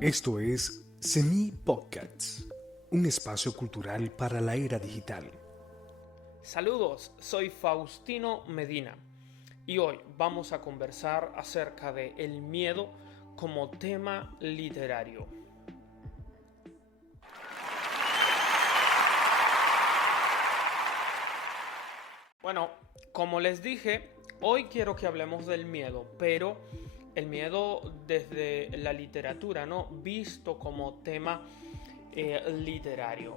Esto es Semi Podcasts, un espacio cultural para la era digital. Saludos, soy Faustino Medina y hoy vamos a conversar acerca de el miedo como tema literario. Bueno, como les dije, hoy quiero que hablemos del miedo, pero el miedo desde la literatura, ¿no? Visto como tema literario.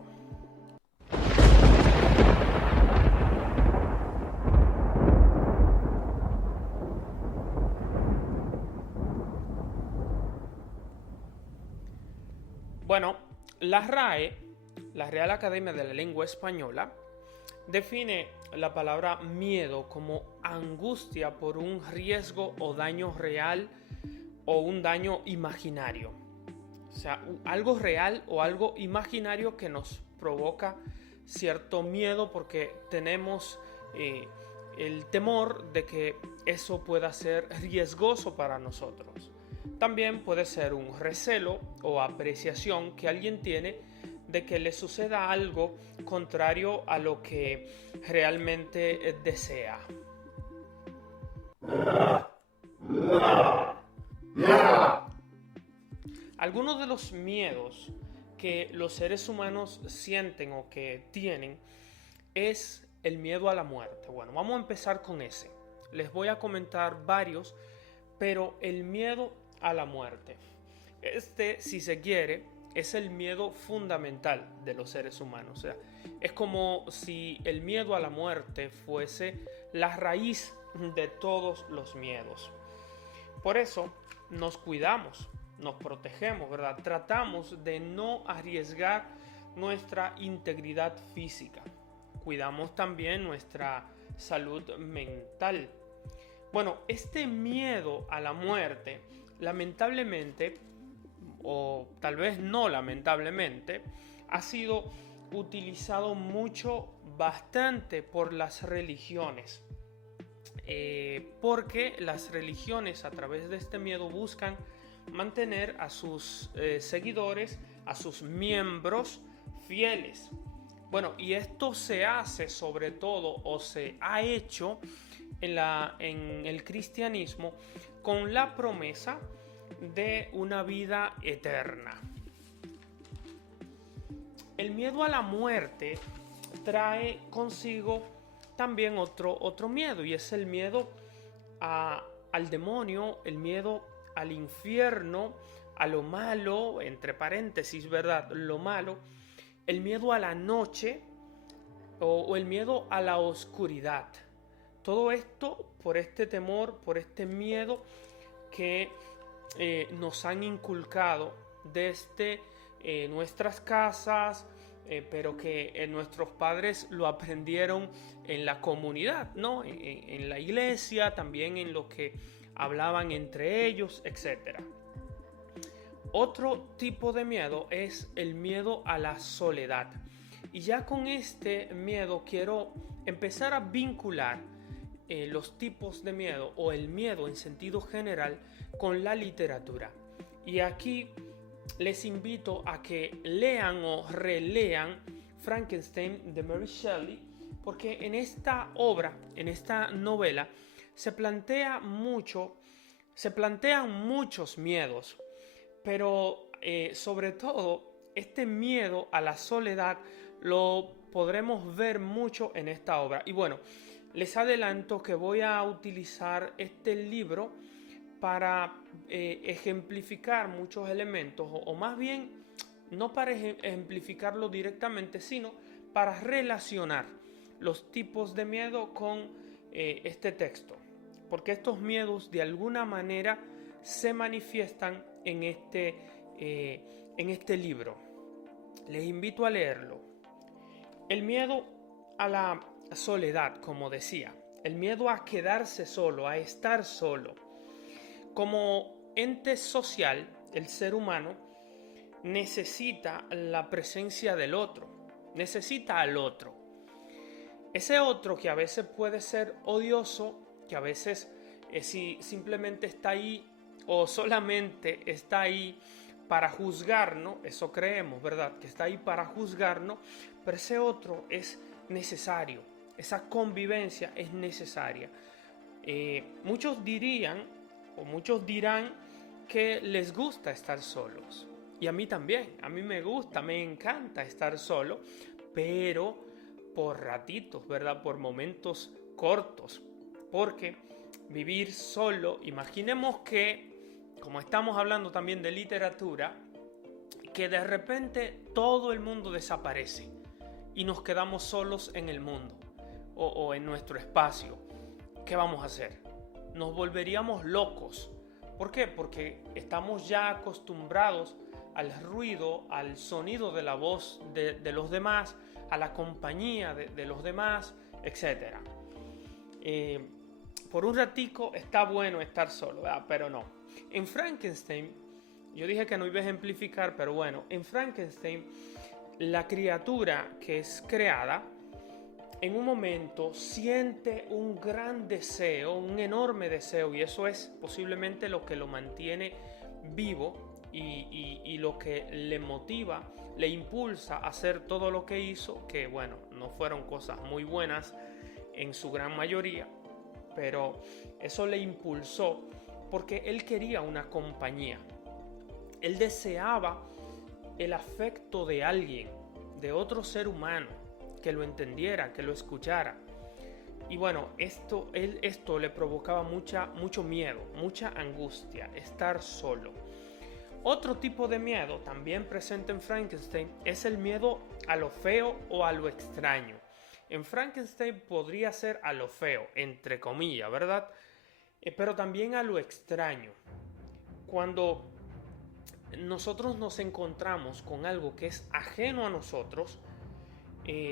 Bueno, la RAE, la Real Academia de la Lengua Española, define la palabra miedo como angustia por un riesgo o daño real o un daño imaginario. O sea, algo real o algo imaginario que nos provoca cierto miedo porque tenemos el temor de que eso pueda ser riesgoso para nosotros. También puede ser un recelo o apreciación que alguien tiene de que le suceda algo contrario a lo que realmente desea. Algunos de los miedos que los seres humanos sienten o que tienen es el miedo a la muerte. Bueno, vamos a empezar con ese. Les voy a comentar varios, pero el miedo a la muerte. Si se quiere, es el miedo fundamental de los seres humanos. O sea, es como si el miedo a la muerte fuese la raíz de todos los miedos. Por eso nos cuidamos, nos protegemos, ¿verdad? Tratamos de no arriesgar nuestra integridad física. Cuidamos también nuestra salud mental. Bueno, este miedo a la muerte, lamentablemente, o tal vez no lamentablemente, ha sido utilizado bastante por las religiones. Porque las religiones a través de este miedo buscan mantener a sus seguidores, a sus miembros fieles. Bueno, y esto se hace sobre todo o se ha hecho en el cristianismo con la promesa de una vida eterna. El miedo a la muerte trae consigo también otro miedo, y es el miedo al demonio, el miedo al infierno, a lo malo, entre paréntesis, ¿verdad? Lo malo, el miedo a la noche o el miedo a la oscuridad. Todo esto por este temor, por este miedo que nos han inculcado desde nuestras casas, pero que nuestros padres lo aprendieron en la comunidad, ¿no? En la iglesia, también en lo que hablaban entre ellos, etc. Otro tipo de miedo es el miedo a la soledad. Y ya con este miedo quiero empezar a vincular los tipos de miedo o el miedo en sentido general con la literatura. Y aquí les invito a que lean o relean Frankenstein de Mary Shelley, porque en esta obra, en esta novela, se plantean muchos miedos, pero sobre todo este miedo a la soledad lo podremos ver mucho en esta obra. Y bueno, les adelanto que voy a utilizar este libro para ejemplificar muchos elementos, o más bien no para ejemplificarlo directamente, sino para relacionar los tipos de miedo con este texto, porque estos miedos de alguna manera se manifiestan en este libro. Les invito a leerlo. El miedo a la soledad, como decía, el miedo a quedarse solo, a estar solo. Como ente social, el ser humano necesita la presencia del otro, necesita al otro. Ese otro que a veces puede ser odioso, que a veces si simplemente está ahí o solamente está ahí para juzgarnos, eso creemos, ¿verdad? Que está ahí para juzgarnos, pero ese otro es necesario, esa convivencia es necesaria. Muchos dirían o muchos dirán que les gusta estar solos. Y a mí también, a mí me gusta, me encanta estar solo, pero por ratitos, ¿verdad? Por momentos cortos. Porque vivir solo, imaginemos que, como estamos hablando también de literatura, que de repente todo el mundo desaparece y nos quedamos solos en el mundo o en nuestro espacio. ¿Qué vamos a hacer? Nos volveríamos locos. ¿Por qué? Porque estamos ya acostumbrados al ruido, al sonido de la voz de los demás, a la compañía de los demás, etc. Por un ratico está bueno estar solo, ¿verdad? Pero no. En Frankenstein, yo dije que no iba a ejemplificar, pero bueno, en Frankenstein, la criatura que es creada, en un momento siente un gran deseo, un enorme deseo, y eso es posiblemente lo que lo mantiene vivo y lo que le motiva, le impulsa a hacer todo lo que hizo, que bueno, no fueron cosas muy buenas en su gran mayoría, pero eso le impulsó porque él quería una compañía. Él deseaba el afecto de alguien, de otro ser humano, que lo entendiera, que lo escuchara. Y bueno, esto le provocaba mucho miedo, mucha angustia, estar solo. Otro tipo de miedo también presente en Frankenstein es el miedo a lo feo o a lo extraño. En Frankenstein podría ser a lo feo, entre comillas, ¿verdad? Pero también a lo extraño. Cuando nosotros nos encontramos con algo que es ajeno a nosotros,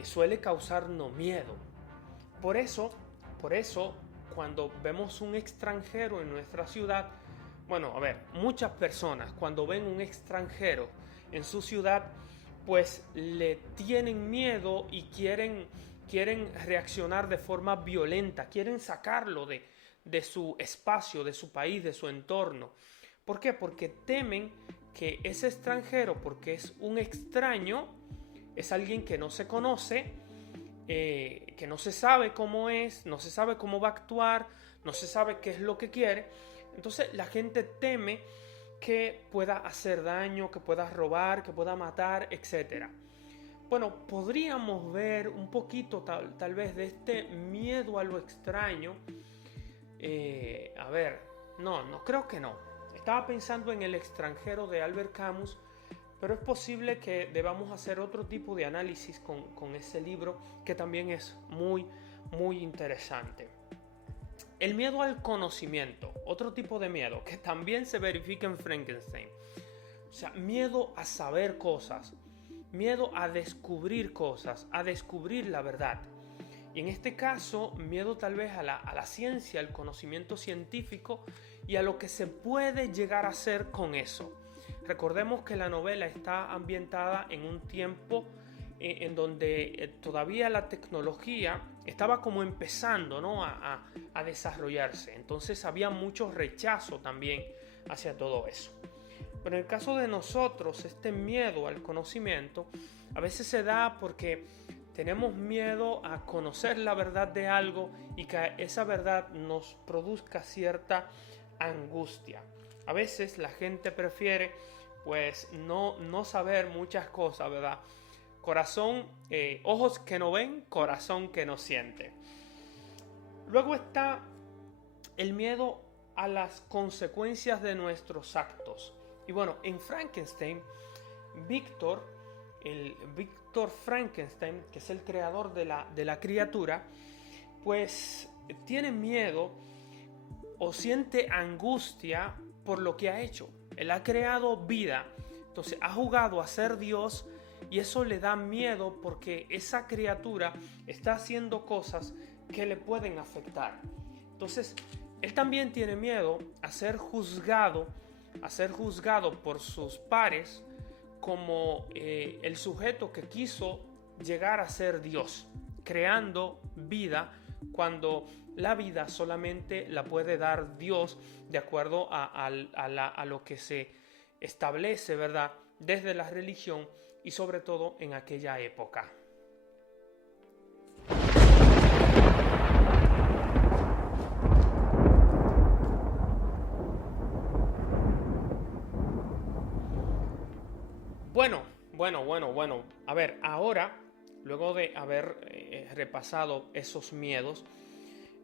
suele causarnos miedo. Por eso, cuando vemos un extranjero en nuestra ciudad, bueno, a ver, muchas personas cuando ven un extranjero en su ciudad, pues le tienen miedo y quieren reaccionar de forma violenta, quieren sacarlo de su espacio, de su país, de su entorno. ¿Por qué? Porque temen que ese extranjero, porque es un extraño, es alguien que no se conoce, que no se sabe cómo es, no se sabe cómo va a actuar, no se sabe qué es lo que quiere. Entonces la gente teme que pueda hacer daño, que pueda robar, que pueda matar, etc. Bueno, podríamos ver un poquito tal vez de este miedo a lo extraño. No, creo que no. Estaba pensando en El extranjero de Albert Camus, pero es posible que debamos hacer otro tipo de análisis con ese libro que también es muy, muy interesante. El miedo al conocimiento, otro tipo de miedo que también se verifica en Frankenstein. O sea, miedo a saber cosas, miedo a descubrir cosas, a descubrir la verdad. Y en este caso, miedo tal vez a la ciencia, al conocimiento científico y a lo que se puede llegar a hacer con eso. Recordemos que la novela está ambientada en un tiempo en donde todavía la tecnología estaba como empezando, ¿no? a desarrollarse. Entonces había mucho rechazo también hacia todo eso. Pero en el caso de nosotros, este miedo al conocimiento a veces se da porque tenemos miedo a conocer la verdad de algo y que esa verdad nos produzca cierta angustia. A veces la gente prefiere pues no saber muchas cosas, ¿verdad? Ojos que no ven, corazón que no siente. Luego está el miedo a las consecuencias de nuestros actos. Y bueno, en Frankenstein, Víctor Frankenstein, que es el creador de la criatura, pues tiene miedo o siente angustia por lo que ha hecho. Él ha creado vida, entonces ha jugado a ser Dios y eso le da miedo porque esa criatura está haciendo cosas que le pueden afectar. Entonces, él también tiene miedo a ser juzgado por sus pares como el sujeto que quiso llegar a ser Dios, creando vida cuando la vida solamente la puede dar Dios de acuerdo a lo que se establece, ¿verdad?, desde la religión y sobre todo en aquella época. Bueno. A ver, ahora, luego de haber repasado esos miedos,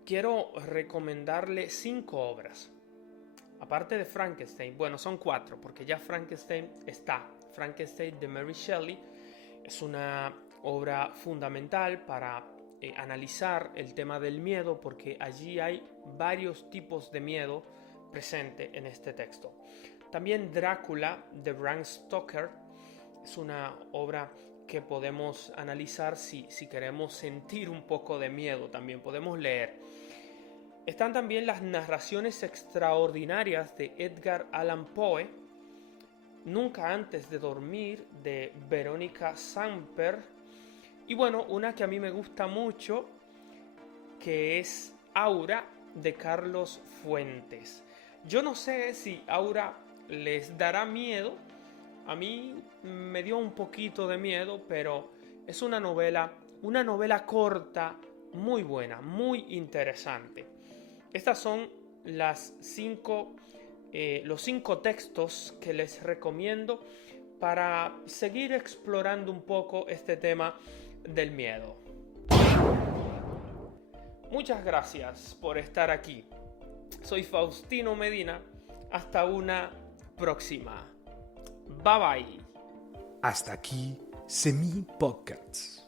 quiero recomendarle 5 obras. Aparte de Frankenstein, bueno, son 4, porque ya Frankenstein está. Frankenstein de Mary Shelley es una obra fundamental para analizar el tema del miedo, porque allí hay varios tipos de miedo presente en este texto. También Drácula de Bram Stoker es una obra que podemos analizar si queremos sentir un poco de miedo, también podemos leer. Están también las narraciones extraordinarias de Edgar Allan Poe, Nunca antes de dormir de Verónica Samper, y bueno, una que a mí me gusta mucho, que es Aura de Carlos Fuentes. Yo no sé si Aura les dará miedo. A mí me dio un poquito de miedo, pero es una novela corta, muy buena, muy interesante. Estas son los 5 textos que les recomiendo para seguir explorando un poco este tema del miedo. Muchas gracias por estar aquí. Soy Faustino Medina. Hasta una próxima. Bye bye. Hasta aquí Semi Podcasts.